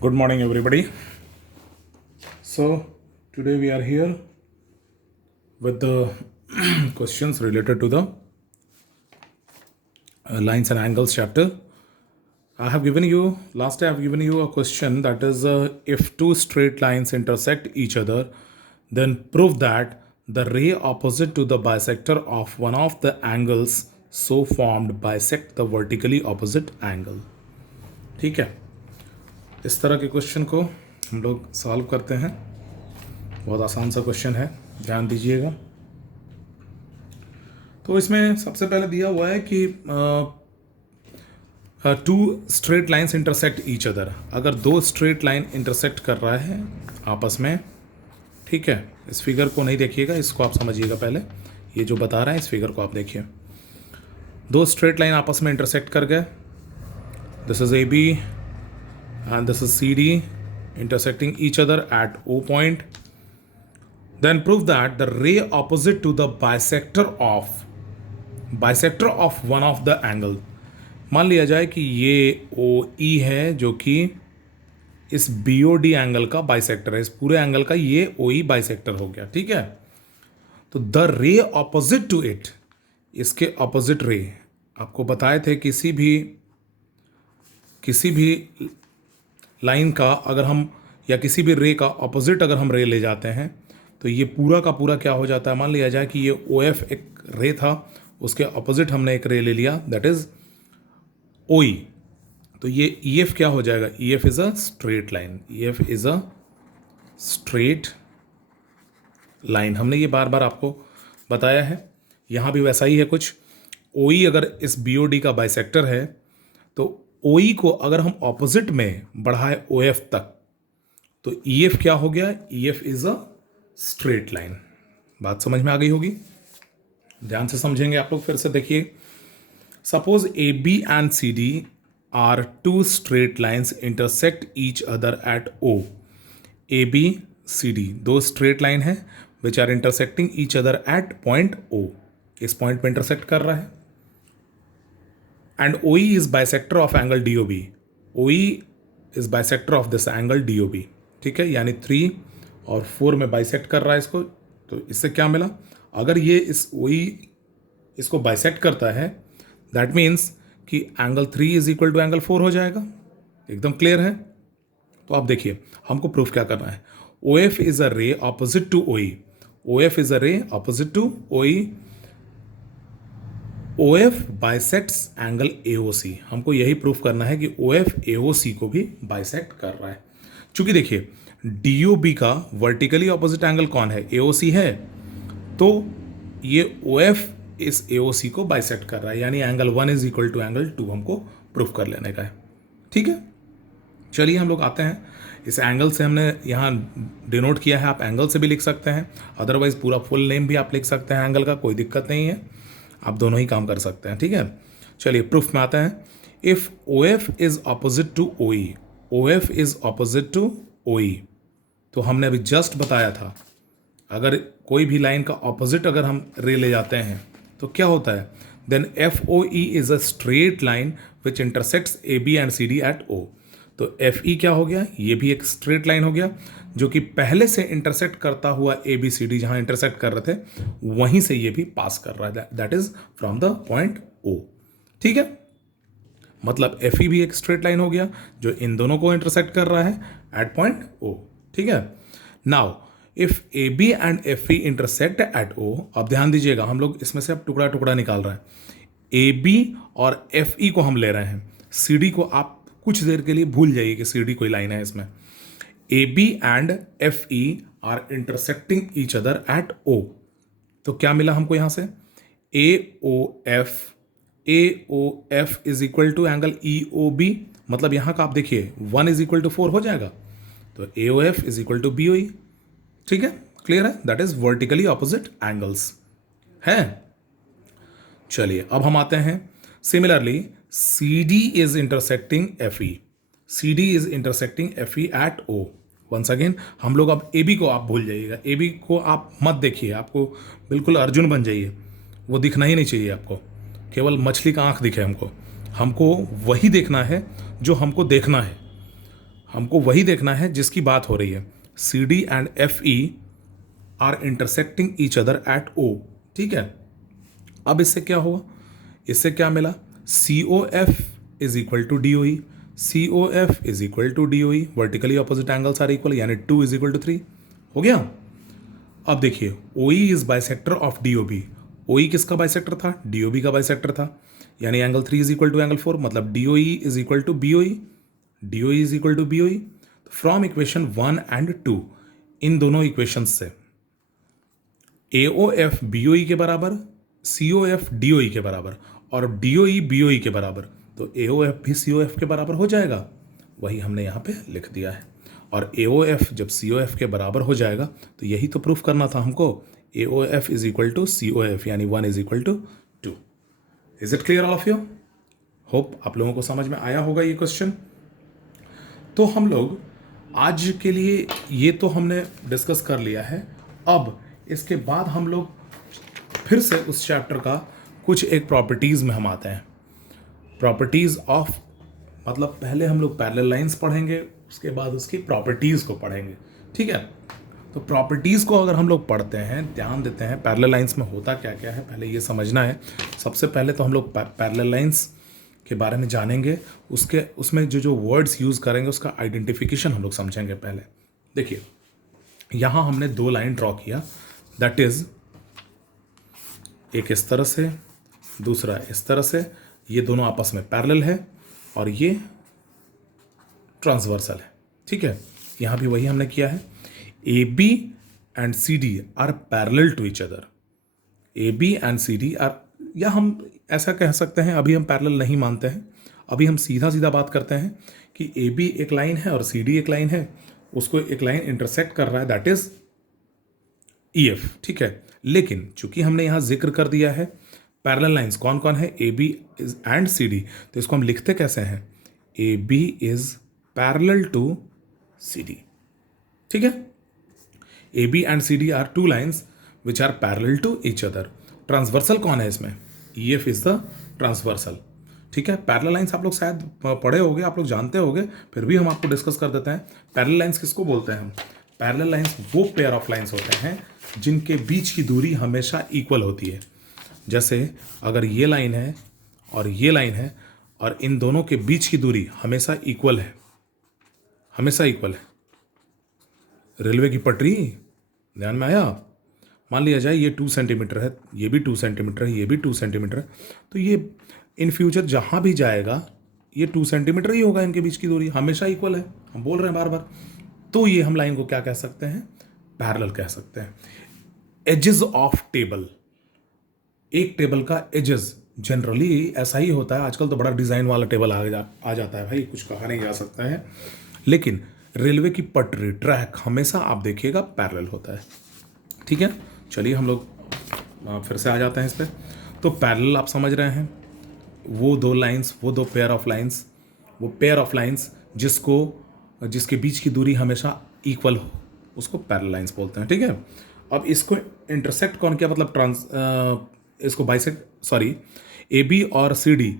Good morning, everybody. So, today we are here with the questions related to the lines and angles chapter. I have given you, last day I have given you a question that is if two straight lines intersect each other, then prove that the ray opposite to the bisector of one of the angles so formed bisect the vertically opposite angle. ठीक है, इस तरह के question को हम लोग solve करते हैं. बहुत आसान सा क्वेश्चन है, ध्यान दीजिएगा. तो इसमें सबसे पहले दिया हुआ है कि two straight lines intersect each other. अगर दो स्ट्रेट लाइन इंटरसेक्ट कर रहा है आपस में, ठीक है. इस फिगर को नहीं देखिएगा, इसको आप समझिएगा पहले. ये जो बता रहा है इस फिगर को आप देखिए. दो स्ट्रेट लाइन आपस में इंटरसेक्ट कर गए. This is A B and this is C D intersecting each other at O point. Then prove that the ray opposite to the bisector of one of the angle. मान लिया जाए कि ये OE है जो कि इस BOD एंगल का बाइसेक्टर है. इस पूरे एंगल का ये OE बाइसेक्टर हो गया, ठीक है. तो the ray opposite to it, इसके ऑपोजिट रे आपको बताए थे. किसी भी लाइन का अगर हम या किसी भी रे का ऑपोजिट अगर हम रे ले जाते हैं तो ये पूरा का पूरा क्या हो जाता है. मान लिया जाए कि ये OF एक रे था, उसके ऑपोजिट हमने एक रे ले लिया, दैट इज OE. तो ये EF क्या हो जाएगा. EF is a straight line. EF is a straight line. हमने ये बार बार आपको बताया है. यहाँ भी वैसा ही है कुछ. OE अगर इस BOD का बाइसेक्टर है तो OE को अगर हम ऑपोजिट में बढ़ाए OF तक तो EF क्या हो गया. EF is a straight line. बात समझ में आ गई होगी. ध्यान से समझेंगे आप लोग. फिर से देखिए. Suppose AB and CD are two straight lines intersect each other at O. AB CD दो स्ट्रेट लाइन है which are intersecting each other at point O. इस पॉइंट पे इंटरसेक्ट कर रहा है. And OE is bisector of angle DOB. OE is bisector of this angle DOB. ठीक है, यानी 3 और 4 में बाइसेक्ट कर रहा है इसको. तो इससे क्या मिला, अगर ये इस OE इसको बाइसेक्ट करता है दैट मीन्स कि angle 3 is equal to angle 4 हो जाएगा. एकदम क्लियर है. तो आप देखिए हमको प्रूफ क्या करना है. OF is a ray opposite to OE. OF is a ray opposite to OE. OF bisects angle AOC. हमको यही प्रूफ करना है कि OF AOC को भी बाइसेक्ट कर रहा है. चूंकि देखिए DOB का वर्टिकली ऑपोजिट एंगल कौन है, AOC है. तो ये OF इस AOC को बाइसेक्ट कर रहा है, यानी angle 1 is equal to angle 2 हमको प्रूफ कर लेने का है. ठीक है, चलिए हम लोग आते हैं. इस एंगल से हमने यहाँ डिनोट किया है. आप एंगल से भी लिख सकते हैं, अदरवाइज पूरा फुल नेम भी आप लिख सकते हैं एंगल का, कोई दिक्कत नहीं है. आप दोनों ही काम कर सकते हैं. ठीक है, चलिए प्रूफ में आते हैं. If OF is opposite to OE, OF is opposite to OE, तो हमने अभी जस्ट बताया था अगर कोई भी लाइन का ऑपोजिट अगर हम रे ले जाते हैं तो क्या होता है. Then FOE is a straight line which intersects AB and CD at O. तो FE क्या हो गया, ये भी एक स्ट्रेट लाइन हो गया जो कि पहले से इंटरसेक्ट करता हुआ ABCD जहां इंटरसेक्ट कर रहे थे वहीं से ये भी पास कर रहा है, that is from the point O. ठीक है, मतलब FE भी एक स्ट्रेट लाइन हो गया जो इन दोनों को इंटरसेक्ट कर रहा है एट पॉइंट O. ठीक है, now if AB and FE intersect at O. अब ध्यान दीजिएगा, हम लोग इसमें से अब टुकड़ा टुकड़ा निकाल रहे हैं. AB और FE को हम ले रहे हैं, CD को आप कुछ देर के लिए भूल जाइए कि CD कोई लाइन है इसमें. AB and FE are intersecting each other at O. तो क्या मिला हमको यहां से, AOF is equal to angle EOB. मतलब यहां का आप देखिए 1 इज इक्वल टू 4 हो जाएगा. तो AOF is equal to BOE. ठीक है, क्लियर है. That is vertically opposite angles है. चलिए अब हम आते हैं. Similarly CD is intersecting FE. CD is intersecting FE at O. Once again हम लोग अब AB को आप भूल जाइएगा. AB को आप मत देखिए, आपको बिल्कुल अर्जुन बन जाइए, वो दिखना ही नहीं चाहिए आपको. केवल मछली का आंख दिखे हमको. हमको वही देखना है जो हमको देखना है. हमको वही देखना है जिसकी बात हो रही है। C D and F E R intersecting each other at O. ठीक है, अब इससे क्या हुआ, इससे क्या मिला, C O F is equal to D O E, C O F is equal to D O E, vertically opposite angles are equal, यानी 2 इज इक्वल टू 3 हो गया। अब देखिए O E is bisector of D O B, O E किसका bisector था, D O B का bisector था, यानी angle 3 is equal to angle 4, मतलब D O E is equal to B O E, D O E is equal to B O E. From equation 1 and 2, इन दोनों equation से ए O F B O ई के बराबर, सी O F D O ई के बराबर, और D O E B O ई के बराबर, तो ए ओ एफ भी सी ओ एफ के बराबर हो जाएगा। वही हमने यहाँ पे लिख दिया है। और ए ओ एफ जब सी ओ एफ के बराबर हो जाएगा तो यही तो प्रूफ करना था हमको, A O F is equal to C O F, यानी 1 is equal to 2। Is it clear all of you? Hope आप लोगों को समझ में आया होगा ये क्वेश्चन। तो हम लोग आज के लिए ये तो हमने डिस्कस कर लिया है। अब इसके बाद हम लोग फिर से उस चैप्टर का कुछ एक प्रॉपर्टीज़ में हम आते हैं। प्रॉपर्टीज़ ऑफ, मतलब पहले हम लोग पैरेलल लाइंस पढ़ेंगे, उसके बाद उसकी प्रॉपर्टीज़ को पढ़ेंगे। ठीक है, तो प्रॉपर्टीज़ को अगर हम लोग पढ़ते हैं, ध्यान देते हैं पैरेलल लाइंस में होता क्या क्या है, पहले ये समझना है। सबसे पहले तो हम लोग पैरेलल लाइंस के बारे में जानेंगे, उसमें जो वर्ड्स यूज़ करेंगे उसका आइडेंटिफिकेशन हम लोग समझेंगे। पहले देखिए, यहाँ हमने 2 लाइन ड्रॉ किया, दैट इज़ एक इस तरह से, दूसरा इस तरह से, ये दोनों आपस में पैरेलल है और ये ट्रांसवर्सल है। ठीक है, यहाँ भी वही हमने किया है। A B and C D are parallel to each other, A B and C D are, या हम ऐसा कह सकते हैं, अभी हम पैरेलल नहीं मानते हैं, अभी हम सीधा सीधा बात करते हैं कि ए बी एक लाइन है और सी डी एक लाइन है, उसको एक लाइन इंटरसेक्ट कर रहा है, दैट इज ई एफ। ठीक है, लेकिन चूंकि हमने यहाँ जिक्र कर दिया है पैरेलल लाइंस कौन कौन है, A B and C D, तो इसको हम लिखते कैसे हैं, A B is parallel to C D. ठीक है, A B and C D are 2 lines which are parallel to each other. Transversal कौन है इसमें, E F is the transversal. ठीक है, पैरेलल लाइंस आप लोग शायद पढ़े होंगे, आप लोग जानते होंगे, फिर भी हम आपको डिस्कस कर देते हैं। पैरेलल लाइंस किसको बोलते हैं हम, पैरेलल लाइंस वो पेयर ऑफ लाइंस होते हैं जिनके बीच की दूरी हमेशा इक्वल होती है। जैसे अगर ये लाइन है और ये लाइन है और इन दोनों के बीच की दूरी हमेशा इक्वल है, हमेशा इक्वल है। रेलवे की पटरी, ध्यान में आया, मान लिया जाए ये 2 सेंटीमीटर है, ये भी 2 सेंटीमीटर है, ये भी 2 सेंटीमीटर है, तो ये इन फ्यूचर जहाँ भी जाएगा ये 2 सेंटीमीटर ही होगा, इनके बीच की दूरी हमेशा इक्वल है, हम बोल रहे हैं बार बार। तो ये हम लाइन को क्या कह सकते हैं, पैरेलल कह सकते हैं। एजेस ऑफ टेबल, एक टेबल का एजेस जनरली ऐसा ही होता है, आजकल तो बड़ा डिज़ाइन वाला टेबल आ जाता है भाई, कुछ कहा नहीं जा सकता है, लेकिन रेलवे की पटरी, ट्रैक हमेशा आप देखिएगा पैरेलल होता है। ठीक है, चलिए हम लोग फिर से आ जाते हैं इस पर। तो पैरेलल आप समझ रहे हैं, वो 2 लाइंस, वो 2 पेयर ऑफ लाइंस, वो पेयर ऑफ लाइंस जिसके बीच की दूरी हमेशा इक्वल हो, उसको पैरेलल लाइंस बोलते हैं। ठीक है, अब इसको इंटरसेक्ट कौन किया, मतलब इसको बाइसेक्ट, सॉरी, ए बी और सी डी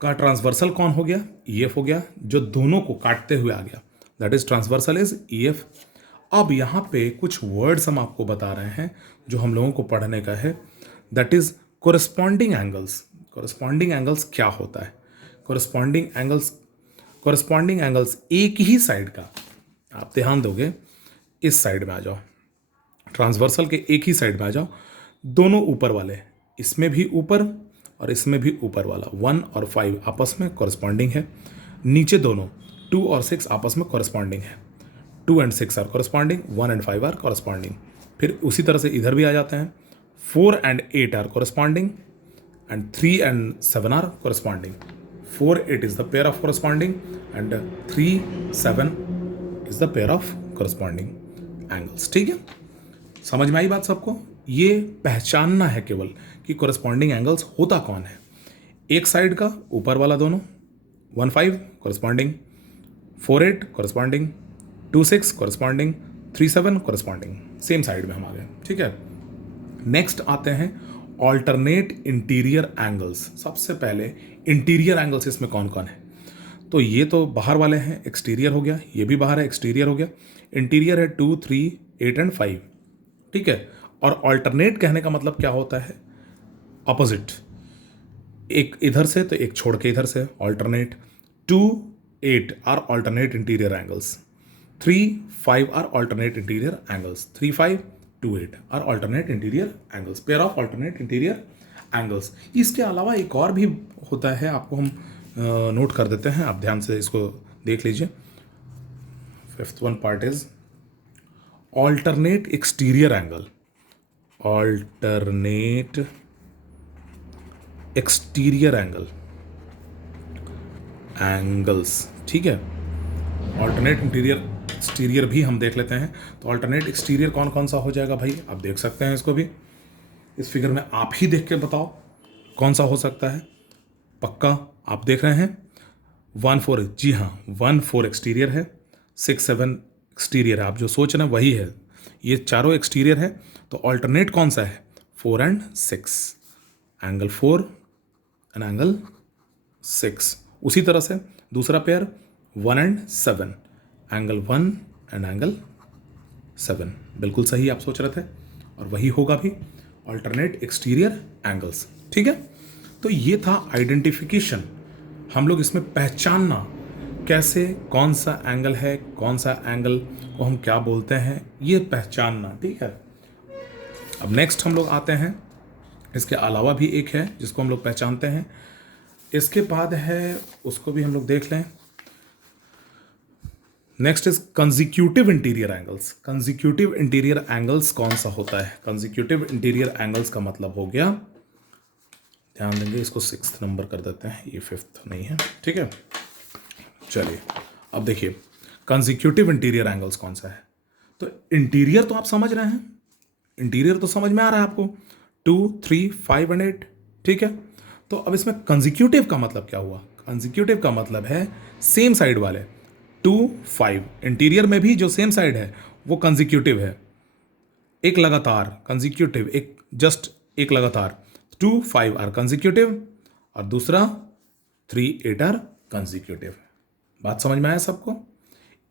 का ट्रांसवर्सल कौन हो गया, ई एफ हो गया, जो दोनों को काटते हुए आ गया, that is transversal is E F. अब यहाँ पे कुछ वर्ड्स हम आपको बता रहे हैं जो हम लोगों को पढ़ने का है, that is corresponding angles. Corresponding angles क्या होता है, कोरस्पॉन्डिंग एंगल्स एक ही साइड का, आप ध्यान दोगे, इस साइड में आ जाओ, ट्रांसवर्सल के एक ही साइड में आ जाओ, दोनों ऊपर वाले, इसमें भी ऊपर और इसमें भी ऊपर वाला 1 और 5 आपस में कोरस्पॉन्डिंग है, नीचे दोनों 2 और 6 आपस में कोरस्पॉन्डिंग है, 2 and 6 are corresponding, 1 and 5 are corresponding. फिर उसी तरह से इधर भी आ जाते हैं, 4 and 8 are corresponding and 3 and 7 are corresponding. 4, 8 is the pair of corresponding and 3, 7 is the pair of corresponding angles. ठीक है, समझ में आई बात सबको? ये पहचानना है केवल कि कोरस्पॉन्डिंग एंगल्स होता कौन है। एक साइड का ऊपर वाला दोनों, 1, 5 corresponding, 4, 8 corresponding, 2, 6 corresponding, 3, 7 corresponding, same side में हम आ गए। ठीक है, नेक्स्ट आते हैं ऑल्टरनेट इंटीरियर एंगल्स। सबसे पहले इंटीरियर एंगल्स इसमें कौन कौन है, तो ये तो बाहर वाले हैं, एक्सटीरियर हो गया, ये भी बाहर है, एक्सटीरियर हो गया। इंटीरियर है 2, 3, 8 एंड 5, ठीक है। और ऑल्टरनेट कहने का मतलब क्या होता है? अपोजिट, एक इधर से तो एक छोड़ के इधर से, alternate. 2, 8 are alternate interior angles, 3, 5 are alternate interior angles, 3, 5, 2, 8 are alternate interior angles, pair of alternate interior angles. इसके अलावा एक और भी होता है, आपको हम नोट कर देते हैं, आप ध्यान से इसको देख लीजिए। Fifth one part is alternate exterior angle, alternate exterior angles, ठीक है। ऑल्टरनेट इंटीरियर एक्सटीरियर भी हम देख लेते हैं। तो ऑल्टरनेट एक्सटीरियर कौन कौन सा हो जाएगा भाई, आप देख सकते हैं इसको भी इस फिगर में, आप ही देख के बताओ कौन सा हो सकता है। पक्का आप देख रहे हैं 1, 4, जी हाँ 1, 4 एक्सटीरियर है, 6, 7 एक्सटीरियर है, आप जो सोच रहे हैं वही है, ये चारों एक्सटीरियर है। तो ऑल्टरनेट कौन सा है? 4 एंड 6, एंगल 4 एंड एंगल 6। उसी तरह से दूसरा pair 1 and 7, angle 1 and angle 7, बिल्कुल सही आप सोच रहे थे, और वही होगा भी ऑल्टरनेट एक्सटीरियर एंगल्स, ठीक है। तो ये था आइडेंटिफिकेशन, हम लोग इसमें पहचानना कैसे कौन सा एंगल है, कौन सा एंगल को हम क्या बोलते हैं, ये पहचानना, ठीक है। अब नेक्स्ट हम लोग आते हैं, इसके अलावा भी एक है जिसको हम लोग पहचानते हैं, इसके बाद है उसको भी हम लोग देख लें। Next is consecutive interior angles. Consecutive interior angles कौन सा होता है? कंजिक्यूटिव इंटीरियर एंगल्स का मतलब हो गया, ध्यान देंगे इसको 6th नंबर कर देते हैं, ये 5th नहीं है, ठीक है। चलिए अब देखिए कंजिक्यूटिव इंटीरियर एंगल्स कौन सा है। तो इंटीरियर तो आप समझ रहे हैं, इंटीरियर तो समझ में आ रहा है आपको, 2, 3, 5 एंड 8, ठीक है। तो अब इसमें कंजिक्यूटिव का मतलब क्या हुआ? कंजिक्यूटिव का मतलब है सेम साइड वाले, 2, 5, इंटीरियर में भी जो सेम साइड है वो कंजिक्यूटिव है, एक लगातार कंजिक्यूटिव, एक जस्ट एक लगातार, 2, 5 आर कंजिक्यूटिव और दूसरा 3, 8 आर कंजिक्यूटिव। बात समझ में आया सबको?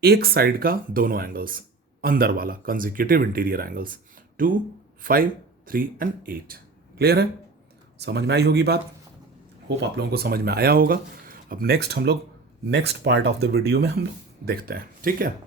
एक साइड का दोनों एंगल्स, अंदर वाला consecutive interior angles, 2, 5, 3 and 8। Clear है? समझ में आई होगी बात, होप आप लोगों को समझ में आया होगा। अब नेक्स्ट हम लोग next part of the video में हम लोग देखते हैं, ठीक है।